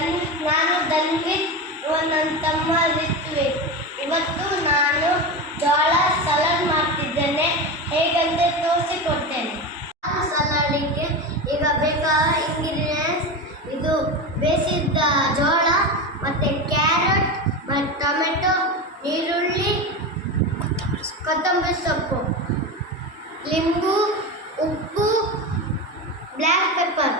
ನಾನು ಧನ್ವಿತ್, ನನ್ನ ತಮ್ಮ ರಿತ್ವಿಕ್. ಇವತ್ತು ನಾನು ಜೋಳ ಸಲಾಡ್ ಮಾಡ್ತಿದ್ದೇನೆ, ಹೇಗಂತ ತೋರಿಸಿಕೊಡ್ತೇನೆ. ಸಲಾಡಿಗೆ ಈಗ ಬೇಕಾದ ಇಂಗ್ರೀಡಿಯೆಂಟ್ಸ್ ಇದು ಬೇಯಿಸಿದ ಜೋಳ ಮತ್ತು ಕ್ಯಾರೆಟ್ ಮತ್ತು ಟೊಮೆಟೊ, ಈರುಳ್ಳಿ, ಕೊತ್ತಂಬರಿ ಸೊಪ್ಪು, ಲಿಂಬು, ಉಪ್ಪು, ಬ್ಲ್ಯಾಕ್ ಪೆಪ್ಪರ್.